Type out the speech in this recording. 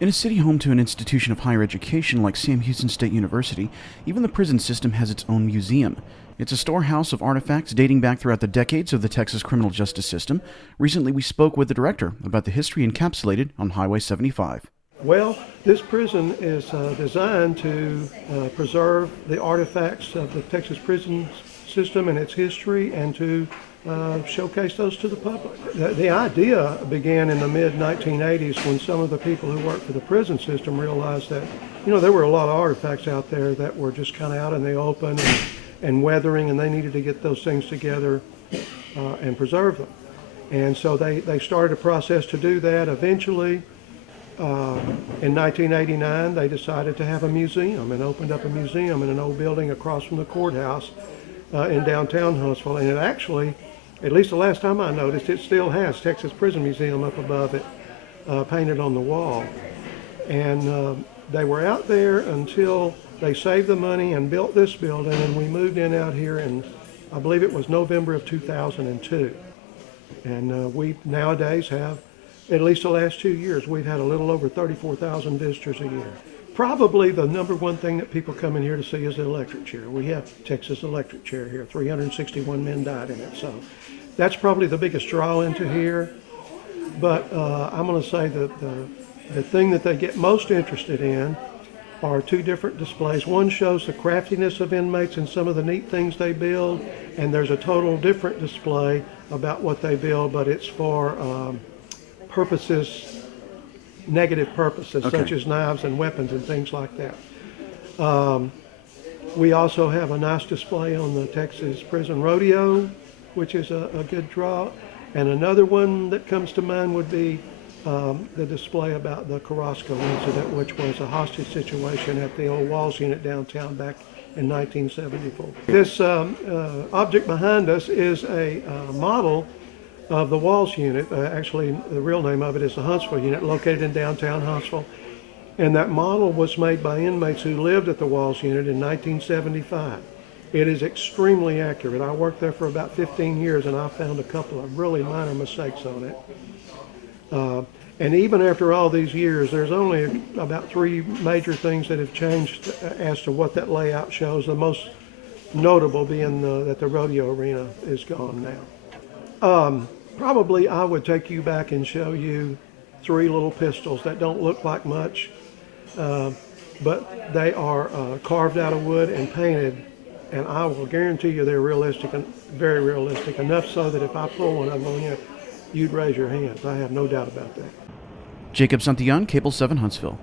In a city home to an institution of higher education like Sam Houston State University, even the prison system has its own museum. It's a storehouse of artifacts dating back throughout the decades of the Texas criminal justice system. Recently, we spoke with the director about the history encapsulated on Highway 75. Well, this prison is designed to preserve the artifacts of the Texas prison system and its history, and to showcase those to the public. The idea began in the mid-1980s when some of the people who worked for the prison system realized that, there were a lot of artifacts out there that were just kind of out in the open and weathering, and they needed to get those things together and preserve them. And so they started a process to do that. Eventually, in 1989, they decided to have a museum and opened up a museum in an old building across from the courthouse in downtown Huntsville. And it actually, at least the last time I noticed, it still has Texas Prison Museum up above it, painted on the wall. And they were out there until they saved the money and built this building, and we moved in out here in, I believe it was November of 2002. And we nowadays have, at least the last 2 years, we've had a little over 34,000 visitors a year. Probably the number one thing that people come in here to see is the electric chair. We have Texas electric chair here. 361 men died in it. So that's probably the biggest draw into here. But I'm going to say that the thing that they get most interested in are two different displays. One shows the craftiness of inmates and some of the neat things they build, and there's a total different display about what they build, but it's for purposes, negative purposes, such as knives and weapons and things like that. We also have a nice display on the Texas Prison Rodeo, which is a good draw. And another one that comes to mind would be the display about the Carrasco incident, which was a hostage situation at the old Walls unit downtown back in 1974. This object behind us is a model of the Walls unit. Actually, the real name of it is the Huntsville unit, located in downtown Huntsville. And that model was made by inmates who lived at the Walls unit in 1975. It is extremely accurate. I worked there for about 15 years, and I found a couple of really minor mistakes on it. And even after all these years, there's only about three major things that have changed as to what that layout shows. The most notable being that the rodeo arena is gone now. Probably I would take you back and show you three little pistols that don't look like much, but they are carved out of wood and painted, and I will guarantee you they're realistic, and very realistic, enough so that if I pull one of them on you, you'd raise your hands. I have no doubt about that. Jacob Santillan, Cable 7 Huntsville.